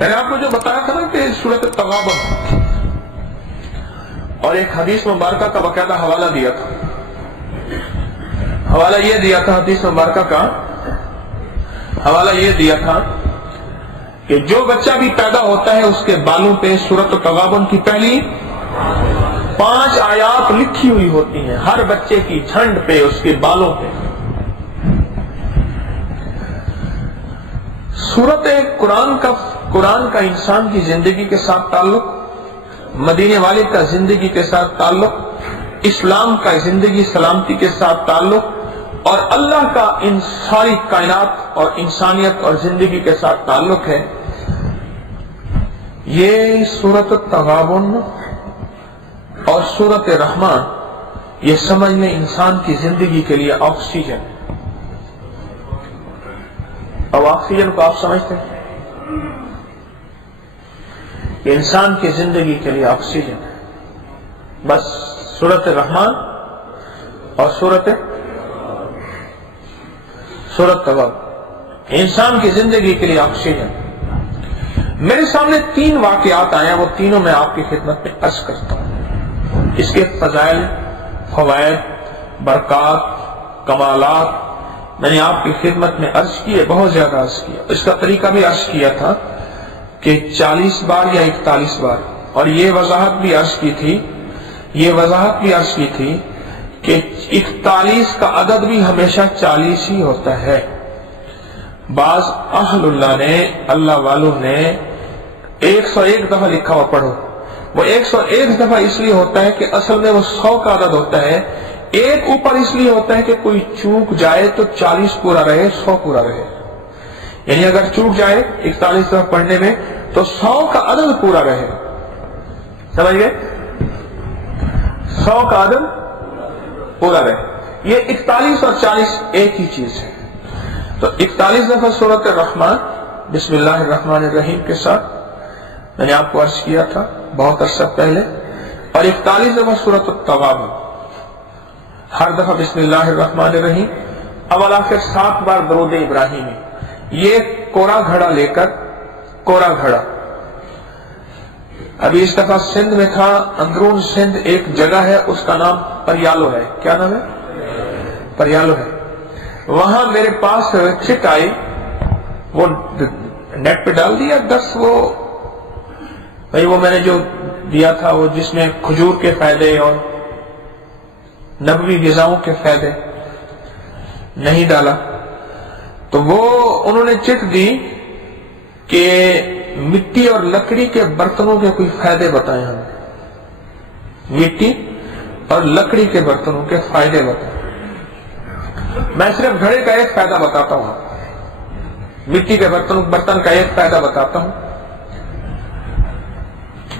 میں نے آپ کو جو بتایا تھا نا کہ سورۃ التغابن اور ایک حدیث مبارکہ کا باقاعدہ حوالہ دیا تھا. حوالہ یہ دیا تھا حدیث مبارکہ کا حوالہ یہ دیا تھا کہ جو بچہ بھی پیدا ہوتا ہے اس کے بالوں پہ سورۃ التغابن کی پہلی 5 آیات لکھی ہوئی ہوتی ہیں، ہر بچے کی جھنڈ پہ، اس کے بالوں پہ. سورت قرآن کا انسان کی زندگی کے ساتھ تعلق، مدینے والے کا زندگی کے ساتھ تعلق، اسلام کا زندگی سلامتی کے ساتھ تعلق، اور اللہ کا ان ساری کائنات اور انسانیت اور زندگی کے ساتھ تعلق ہے. یہ سورۃ التغابن اور سورۃ رحمان یہ سمجھ لیں انسان کی زندگی کے لیے آکسیجن. اب آکسیجن کو آپ سمجھتے ہیں کہ انسان کی زندگی کے لیے آکسیجن ہے. بس سورۃ رحمان اور سورۃ تغابن انسان کی زندگی کے لیے آکسیجن. میرے سامنے 3 واقعات آئے ہیں، وہ تینوں میں آپ کی خدمت میں عرض کرتا ہوں. اس کے فضائل، فوائد، برکات، کمالات میں نے آپ کی خدمت میں عرض کیے، بہت زیادہ عرض کیا. اس کا طریقہ بھی عرض کیا تھا کہ 40 بار یا 41 بار، اور یہ وضاحت بھی عرض کی تھی کہ 41 کا عدد بھی ہمیشہ 40 ہی ہوتا ہے. بعض اہل اللہ نے، اللہ والوں نے 101 دفعہ لکھا ہوا پڑھو. وہ 101 دفعہ اس لیے ہوتا ہے کہ اصل میں وہ 100 کا عدد ہوتا ہے. ایک اوپر اس لیے ہوتا ہے کہ کوئی چوک جائے تو 40 پورا رہے، 100 پورا رہے. یعنی اگر چوک جائے 41 دفعہ پڑھنے میں تو 100 کا عدد پورا رہے. سمجھ گئے؟ 100 کا عدد پورا رہے. یہ 41 اور 40 ایک ہی چیز ہے. تو 41 دفعہ سورۃ الرحمن بسم اللہ الرحمن الرحیم کے ساتھ میں نے آپ کو عرض کیا تھا بہت عرصہ پہلے، اور 41 دفعہ سورۃ التغابن، ہر دفعہ بسم اللہ الرحمن الرحیم، اول آخر 7 بار درود ابراہیمی. یہ کورا گھڑا لے کر، کورا گھڑا ابھی اس دفعہ سندھ میں تھا، اندرون سندھ ایک جگہ ہے اس کا نام پریالو ہے. کیا نام ہے؟ پریالو ہے. وہاں میرے پاس چٹ آئی، وہ نیٹ پہ ڈال دیا 10 وہ میں نے جو دیا تھا، وہ جس میں کھجور کے فائدے اور نبوی غذاؤں کے فائدے نہیں ڈالا. تو وہ انہوں نے چٹ دی کہ مٹی اور لکڑی کے برتنوں کے کوئی فائدے بتائیں ہمیں. مٹی اور لکڑی کے برتنوں کے فائدے بتائیں. میں صرف گھڑے کا ایک فائدہ بتاتا ہوں، مٹی کے برتن کا ایک فائدہ بتاتا ہوں.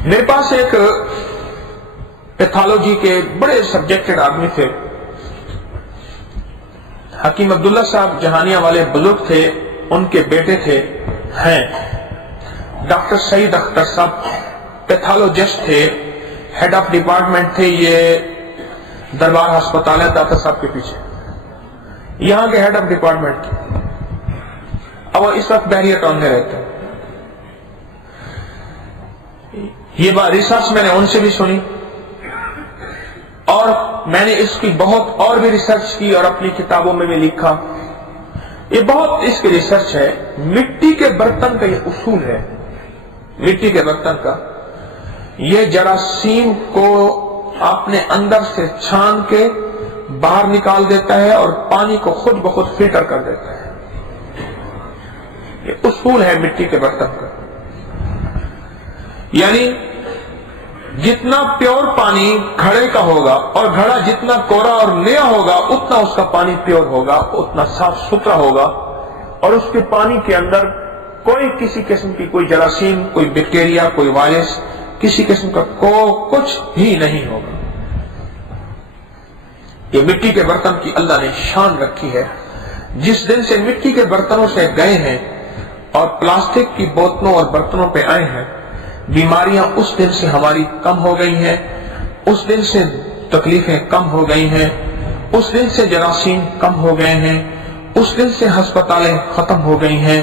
میرے پاس ایک پیتھالوجی کے بڑے سبجیکٹڈ آدمی تھے، حکیم عبداللہ صاحب جہانیہ والے بزرگ تھے، ان کے بیٹے ہیں ڈاکٹر سعید اختر صاحب، پیتھالوجسٹ تھے، ہیڈ آف ڈپارٹمنٹ تھے. یہ دربار ہسپتال ہے داتا صاحب کے پیچھے، یہاں کے ہیڈ آف ڈپارٹمنٹ تھے. اب وہ اس وقت بحریہ ٹاؤن میں رہتے ہیں. یہ بات ریسرچ میں نے ان سے بھی سنی، اور میں نے اس کی بہت اور بھی ریسرچ کی اور اپنی کتابوں میں بھی لکھا. یہ بہت اس کی ریسرچ ہے. مٹی کے برتن کا یہ اصول ہے، مٹی کے برتن کا، یہ جراثیم کو اپنے اندر سے چھان کے باہر نکال دیتا ہے اور پانی کو خود بخود فلٹر کر دیتا ہے. یہ اصول ہے مٹی کے برتن کا. یعنی جتنا پیور پانی گھڑے کا ہوگا اور گھڑا جتنا کوڑا اور نیا ہوگا اتنا اس کا پانی پیور ہوگا، اتنا صاف ستھرا ہوگا، اور اس کے پانی کے اندر کوئی کسی قسم کی کوئی جراثیم، کوئی بیکٹیریا، کوئی وائرس، کسی قسم کا کچھ ہی نہیں ہوگا. یہ مٹی کے برتن کی اللہ نے شان رکھی ہے. جس دن سے مٹی کے برتنوں سے گئے ہیں اور پلاسٹک کی بوتلوں اور برتنوں پہ آئے ہیں، بیماریاں اس دن سے ہماری کم ہو گئی ہیں، اس دن سے تکلیفیں کم ہو گئی ہیں، اس دن سے جراثیم کم ہو گئے ہیں، اس دن سے ہسپتالیں ختم ہو گئی ہیں،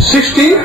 61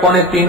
3.25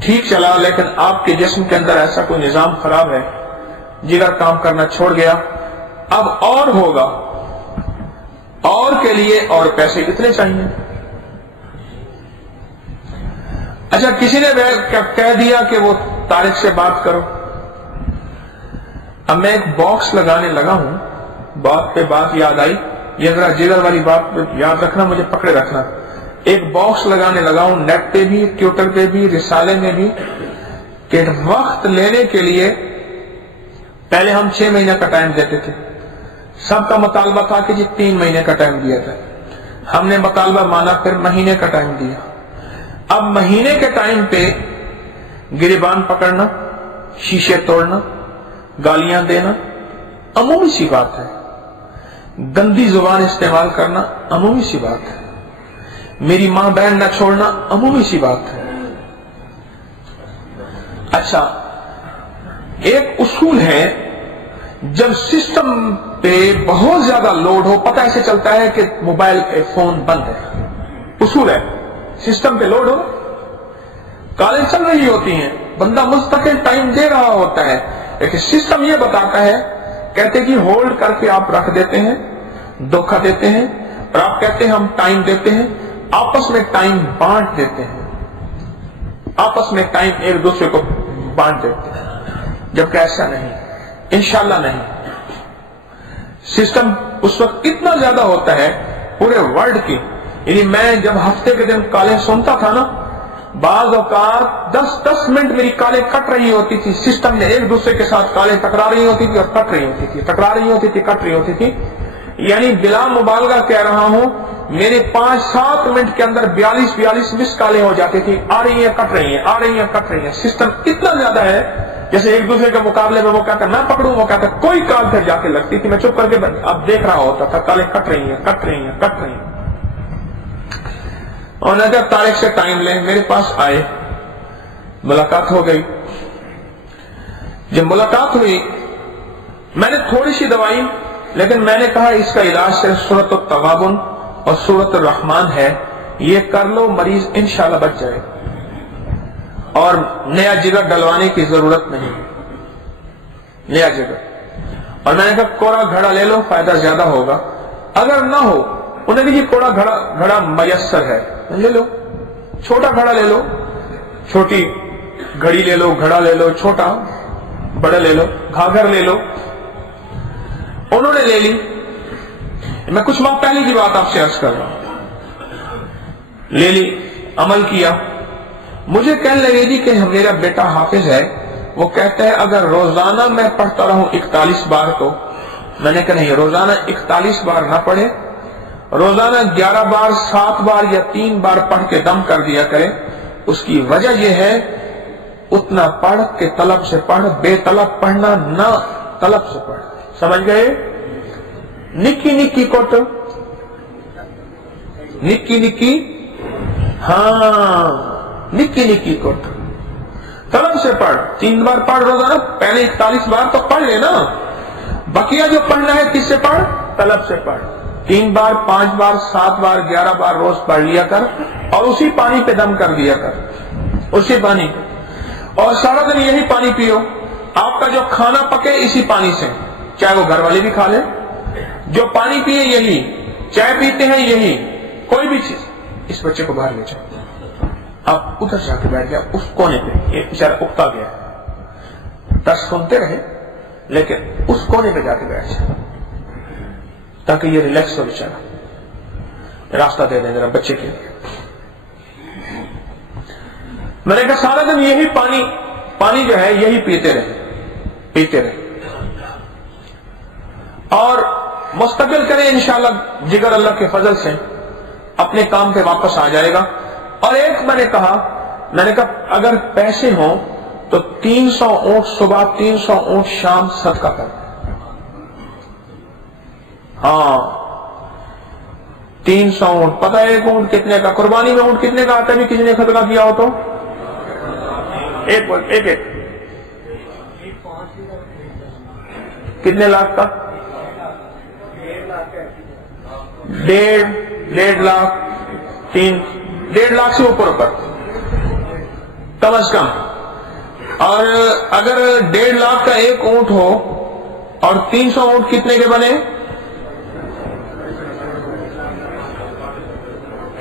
ٹھیک چلا لیکن آپ کے جسم کے اندر ایسا کوئی نظام خراب ہے، جگر کام کرنا چھوڑ گیا، اب اور ہوگا، اور کے لیے اور پیسے کتنے چاہیے؟ اچھا کسی نے کہہ دیا کہ وہ طارق سے بات کرو، اب میں ایک باکس لگانے لگا ہوں، بات پہ بات یاد آئی، یہ ذرا جگر والی بات یاد رکھنا، مجھے پکڑے رکھنا، ایک باکس لگانے لگا ہوں نیٹ پہ بھی، ٹویٹر پہ بھی، رسالے میں بھی، کہ وقت لینے کے لیے پہلے ہم 6 مہینے کا ٹائم دیتے تھے، سب کا مطالبہ تھا کہ جی 3 مہینے کا ٹائم دیا جائے، ہم نے مطالبہ مانا، پھر مہینے کا ٹائم دیا، اب مہینے کے ٹائم پہ گریبان پکڑنا، شیشے توڑنا، گالیاں دینا عمومی سی بات ہے، گندی زبان استعمال کرنا عمومی سی بات ہے، میری ماں بہن نہ چھوڑنا عمومی سی بات ہے۔ اچھا ایک اصول ہے، جب سسٹم پہ بہت زیادہ لوڈ ہو، پتہ ایسے چلتا ہے کہ موبائل فون بند ہے، اصول ہے، سسٹم پہ لوڈ ہو، کالیں چل رہی ہوتی ہیں، بندہ مستقل ٹائم دے رہا ہوتا ہے، لیکن سسٹم یہ بتاتا ہے، کہتے کہ ہولڈ کر کے آپ رکھ دیتے ہیں، دھوکہ دیتے ہیں، اور آپ کہتے ہیں ہم ٹائم دیتے ہیں، آپس میں ٹائم بانٹ دیتے ہیں، آپس میں ٹائم ایک دوسرے کو بانٹ دیتے ہیں، جبکہ ایسا نہیں، انشاءاللہ نہیں۔ سسٹم اس وقت اتنا زیادہ ہوتا ہے پورے ورلڈ کی، یعنی میں جب ہفتے کے دن کالیں سنتا تھا نا، بعض اوقات 10 منٹ میری کالیں کٹ رہی ہوتی تھی، سسٹم نے ایک دوسرے کے ساتھ کالیں ٹکرا رہی ہوتی تھی اور کٹ رہی ہوتی تھی، ٹکرا رہی ہوتی تھی، کٹ رہی ہوتی تھی، یعنی بلا مبالغہ کہہ رہا ہوں، میرے 5-7 منٹ کے اندر 42 مس کالیں ہو جاتی تھی، آ رہی ہیں کٹ رہی ہیں، آ رہی ہیں کٹ رہی ہیں، سسٹم اتنا زیادہ ہے، جیسے ایک دوسرے کے مقابلے میں وہ کہتا میں پکڑوں، وہ کہتا کوئی کال پھر جا کے لگتی تھی، میں چپ کر کے اب دیکھ رہا ہوتا تھا، کالیں کٹ رہی ہیں، کٹ رہی ہیں، کٹ رہی ہیں، اور نہ جب طارق سے ٹائم لیں، میرے پاس آئے، ملاقات ہو گئی، جب ملاقات ہوئی میں نے تھوڑی سی دوائی، لیکن میں نے کہا اس کا علاج صرف سورۃ التغابن اور سورۃ الرحمن ہے، یہ کر لو مریض انشاءاللہ بچ جائے، اور نیا جگر ڈلوانے کی ضرورت نہیں، نیا جگر، اور میں نے کہا کوڑا گھڑا لے لو فائدہ زیادہ ہوگا، اگر نہ ہو انہیں کہ کوڑا گھڑا میسر ہے لے لو، چھوٹا گھڑا لے لو، چھوٹی گھڑی لے لو، گھڑا لے لو، چھوٹا بڑا لے لو، گھاگھر لے لو، انہوں نے لے لی، میں کچھ ماہ پہلے کی بات آپ سے عرض کر رہا ہوں، لے لی، عمل کیا، مجھے کہنے لگے جی کہ میرا بیٹا حافظ ہے، وہ کہتا ہے اگر روزانہ میں پڑھتا رہوں 41 بار تو، میں نے کہا نہیں، روزانہ 41 بار نہ پڑھے، روزانہ 11 بار 7 بار یا 3 بار پڑھ کے دم کر دیا کرے، اس کی وجہ یہ ہے اتنا پڑھ کے طلب سے پڑھ، بے طلب پڑھنا نہ طلب سے پڑھ، سمجھ گئے؟ نکی نکی کوٹ، نکی نکی، ہاں نکی نکی کوٹ، طلب سے پڑھ، 3 بار پڑھ روزانہ، پہلے 41 بار تو پڑھ لینا، بقیہ جو پڑھنا ہے کس سے پڑھ؟ طلب سے پڑھ، 3 بار 5 بار 7 بار 11 بار روز پڑھ لیا کر، اور اسی پانی پہ دم کر دیا کر، اسی پانی پہ، اور سارا دن یہی پانی پیو، آپ کا جو کھانا پکے اسی پانی سے، چاہے وہ گھر والے بھی کھا لیں، جو پانی پیے یہی، چائے پیتے ہیں یہی، کوئی بھی چیز، اس بچے کو باہر لے جاؤ، اب ادھر جا کے بیٹھ گیا اس کونے پہ، ایک بیچارہ اکتا گیا، درس سنتے رہے لیکن اس کونے پہ جا کے بیٹھ جائے تاکہ یہ ریلیکس ہو، بیچارہ راستہ دے دیں ذرا بچے کے لیے۔ میں نے کہا سارا دن یہی پانی جو ہے یہی پیتے رہے اور مستقل کریں، انشاءاللہ جگر اللہ کے فضل سے اپنے کام پہ واپس آ جائے گا۔ اور ایک میں نے کہا اگر پیسے ہوں تو 300 اونٹ صبح 300 اونٹ شام صدقہ کر، ہاں 300 اونٹ، پتہ ہے ایک اونٹ کتنے کا؟ قربانی میں اونٹ کتنے کا آتا ہے؟ کسی نے صدقہ کیا ہو تو ایک کتنے لاکھ کا؟ 1.5 لاکھ، 1.5 لاکھ سے اوپر، کم از کم. اور اگر 1.5 لاکھ کا ایک اونٹ ہو اور 300 اونٹ کتنے کے بنے؟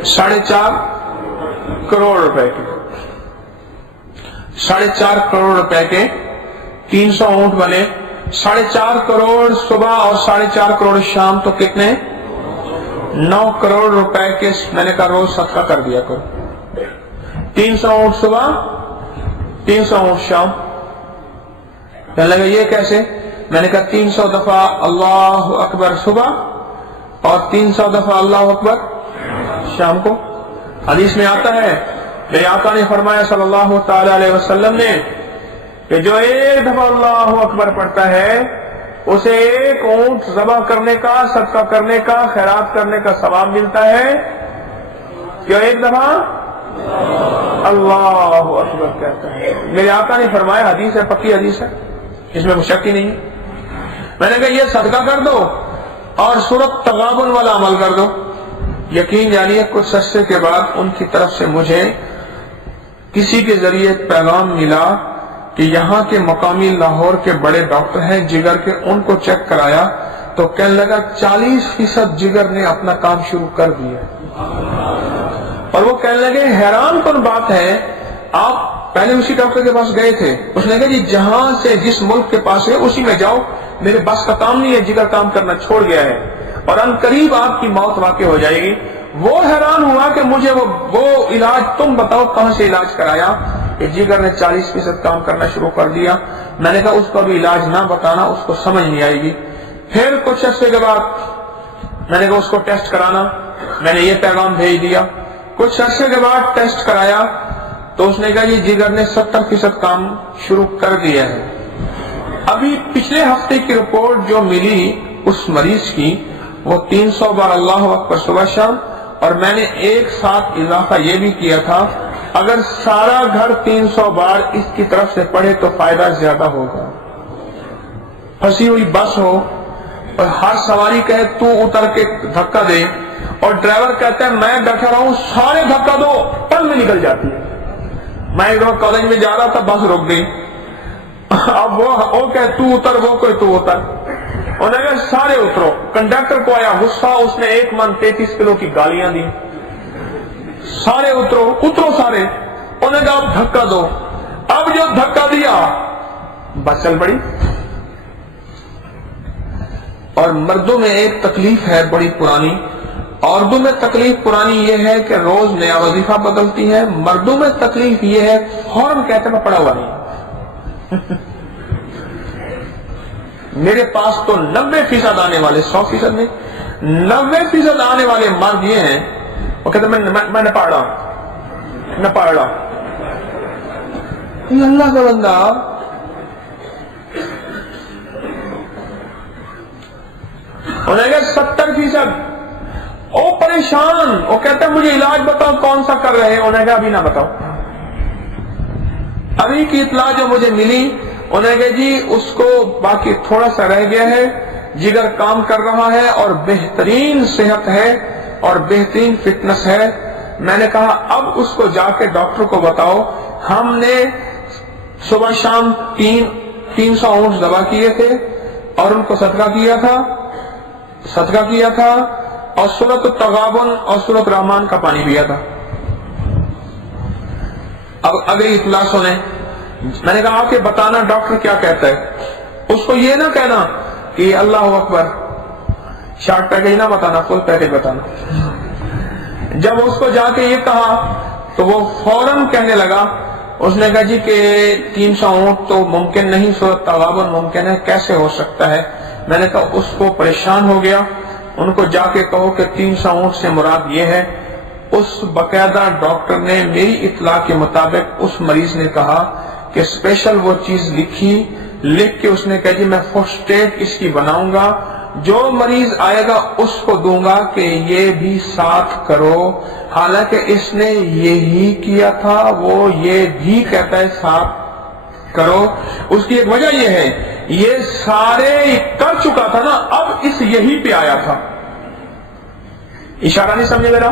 4.5 کروڑ روپے کے. 4.5 کروڑ روپے کے 300 اونٹ بنے. 4.5 کروڑ صبح اور 4.5 کروڑ شام تو کتنے؟ 9 کروڑ روپے کے میں نے کہا روز صدقہ کر دیا کرو. 300 اونٹ صبح 300 اونٹ شام. کہنے لگا یہ کیسے؟ میں نے کہا 300 دفعہ اللہ اکبر صبح اور 300 دفعہ اللہ اکبر شام کو. حدیث میں آتا ہے میرے آقا نے فرمایا صلی اللہ تعالی علیہ وسلم نے کہ جو ایک دفعہ اللہ اکبر پڑھتا ہے اسے ایک اونٹ ذبح کرنے کا، صدقہ کرنے کا، خیرات کرنے کا ثواب ملتا ہے. جو ایک دفعہ اللہ اکبر کہتا ہے. میرے آقا نے فرمایا، حدیث ہے، پکی حدیث ہے، اس میں شک ہی نہیں ہے. میں نے کہا یہ صدقہ کر دو اور سورۃ تغابن والا عمل کر دو. یقین جانیے کچھ عرصے کے بعد ان کی طرف سے مجھے کسی کے ذریعے پیغام ملا کہ یہاں کے مقامی لاہور کے بڑے ڈاکٹر ہیں جگر کے، ان کو چیک کرایا تو کہنے لگا 40% جگر نے اپنا کام شروع کر دیا. اور وہ کہنے لگے حیران کن بات ہے، آپ پہلے اسی ڈاکٹر کے پاس گئے تھے، اس نے کہا جی جہاں سے جس ملک کے پاس ہے اسی میں جاؤ، میرے بس کا کام نہیں ہے، جگر کام کرنا چھوڑ گیا ہے اور ان قریب آپ کی موت واقع ہو جائے گی. وہ حیران ہوا کہ مجھے وہ علاج تم بتاؤ کہاں سے علاج کرایا کہ جگر نے 40% کام کرنا شروع کر دیا. میں نے کہا اس کو بھی علاج نہ بتانا، اس کو سمجھ نہیں آئے گی. پھر کچھ عرصے کے بعد میں نے کہا اس کو ٹیسٹ کرانا، میں نے یہ پیغام بھیج دیا. کچھ عرصے کے بعد ٹیسٹ کرایا تو اس نے کہا جی جگر نے 70% کام شروع کر دیا ہے. ابھی پچھلے ہفتے کی رپورٹ جو ملی اس مریض کی، وہ 300 بار اللہ اکبر صبح شام، اور میں نے ایک ساتھ اضافہ یہ بھی کیا تھا اگر سارا گھر 300 بار اس کی طرف سے پڑھے تو فائدہ زیادہ ہوگا. پھنسی ہوئی بس ہو اور ہر سواری کہے تو اتر کے دھکا دے اور ڈرائیور کہتا ہے میں بیٹھا رہا ہوں، سارے دھکا دو، پل میں نکل جاتی ہے. میں ایک دفعہ کالج میں جا رہا تھا، بس رک گئی. اب وہ کہ تو اتر، وہ کوئی تو اتر، انہوں نے کہا سارے اترو. کنڈکٹر کو آیا غصہ، اس نے 1 من 33 کلو کی گالیاں دی. سارے اترو سارے. انہوں نے کہا اب دھکا دو. اب جو دھکا دیا بس چل پڑی. اور مردوں میں ایک تکلیف ہے بڑی پرانی، عورتوں میں تکلیف پرانی یہ ہے کہ روز نیا وظیفہ بدلتی ہے. مردوں میں تکلیف یہ ہے فوراً کہتے میں پڑا ہوا نہیں. میرے پاس تو 90% آنے والے، 100% نہیں، 90% آنے والے مرد یہ ہیں وہ کہتے میں نہ پڑھ رہا. یہ اللہ کا بندہ انہیں کہا 70%. او پریشان، وہ کہتے ہیں مجھے علاج بتاؤ کون سا کر رہے ہیں. انہیں کہا ابھی نہ بتاؤ. ابھی کی اطلاع جو مجھے ملی، انہیں کہا جی اس کو باقی تھوڑا سا رہ گیا ہے، جگر کام کر رہا ہے اور بہترین صحت ہے اور بہترین فٹنس ہے. میں نے کہا اب اس کو جا کے ڈاکٹر کو بتاؤ ہم نے صبح شام 300 اونٹ ذبح کیے تھے اور ان کو صدقہ کیا تھا اور سورۃ التغابن اور سورۃ رحمان کا پانی پیا تھا. اب اگلی اطلاع سنیں. میں نے کہا آپ کے بتانا ڈاکٹر کیا کہتا ہے. اس کو یہ نہ کہنا کہ اللہ اکبر، شارٹ پیکج نہ بتانا، فل پیکج بتانا. جب اس کو جا کے یہ کہا تو وہ فوراً کہنے لگا، اس نے کہا جی کہ 300 اونٹ تو ممکن نہیں، سورۃ تغابن ممکن ہے، کیسے ہو سکتا ہے. میں نے کہا اس کو پریشان ہو گیا، ان کو جا کے کہو کہ 300 اونٹ سے مراد یہ ہے. اس باقاعدہ ڈاکٹر نے میری اطلاع کے مطابق اس مریض نے کہا کہ اسپیشل وہ چیز لکھ کے اس نے کہا جی میں فوسٹیٹ اس کی بناؤں گا، جو مریض آئے گا اس کو دوں گا کہ یہ بھی ساتھ کرو. حالانکہ اس نے یہی کیا تھا، وہ یہ بھی کہتا ہے ساتھ کرو. اس کی ایک وجہ یہ ہے یہ سارے کر چکا تھا نا، اب اس یہی پہ آیا تھا. اشارہ نہیں سمجھے میرا؟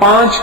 5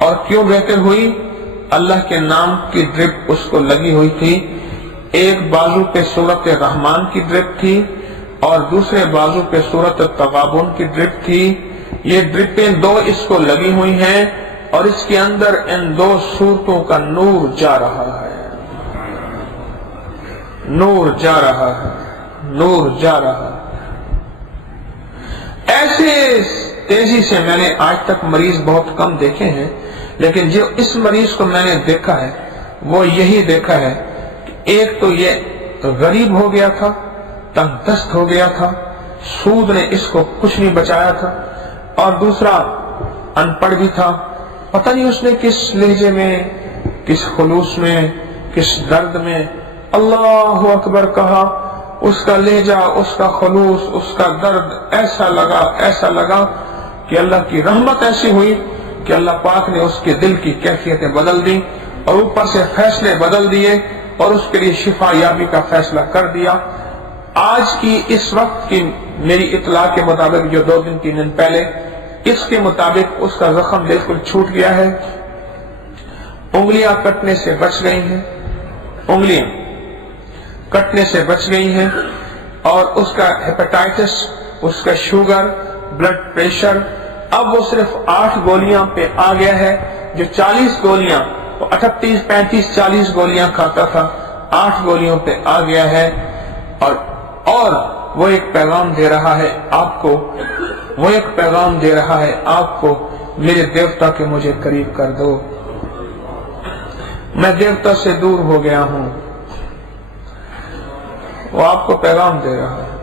اور کیوں بہتر ہوئی؟ اللہ کے نام کی ڈرپ اس کو لگی ہوئی تھی، ایک بازو پہ سورت رحمان کی ڈرپ تھی اور دوسرے بازو پہ سورت التغابن کی ڈرپ تھی۔ یہ ڈرپیں دو اس کو لگی ہوئی ہیں اور اس کے اندر ان دو سورتوں کا نور جا رہا ہے، نور جا رہا ہے، نور جا رہا ہے۔ ایسے تیزی سے میں نے آج تک مریض بہت کم دیکھے ہیں، لیکن جو اس مریض کو میں نے دیکھا ہے وہ یہی دیکھا ہے کہ ایک تو یہ غریب ہو گیا تھا، تنگ دست ہو گیا تھا، سود نے اس کو کچھ نہیں بچایا تھا، اور دوسرا ان پڑھ بھی تھا، پتہ نہیں اس نے کس لہجے میں، کس خلوص میں، کس درد میں اللہ اکبر کہا، اس کا لہجہ، اس کا خلوص، اس کا درد ایسا لگا کہ اللہ کی رحمت ایسی ہوئی کہ اللہ پاک نے اس کے دل کی کیفیتیں بدل دی اور اوپر سے فیصلے بدل دیے اور اس کے لیے شفا یابی کا فیصلہ کر دیا۔ آج کی اس وقت کی میری اطلاع کے مطابق، جو 2 دن 3 دن پہلے، اس کے مطابق اس کا زخم بالکل چھوٹ گیا ہے، انگلیاں کٹنے سے بچ گئی ہیں، انگلیاں کٹنے سے بچ گئی ہیں، اور اس کا ہیپاٹائٹس، اس کا شوگر، بلڈ پریشر، اب وہ صرف 8 گولیاں پہ آ گیا ہے، جو 40 گولیاں، 38 35 40 گولیاں کھاتا تھا، 8 گولیوں پہ آ گیا ہے، اور وہ ایک پیغام دے رہا ہے آپ کو، وہ ایک پیغام دے رہا ہے آپ کو، میرے دیوتا کے مجھے قریب کر دو، میں دیوتا سے دور ہو گیا ہوں، وہ آپ کو پیغام دے رہا ہے۔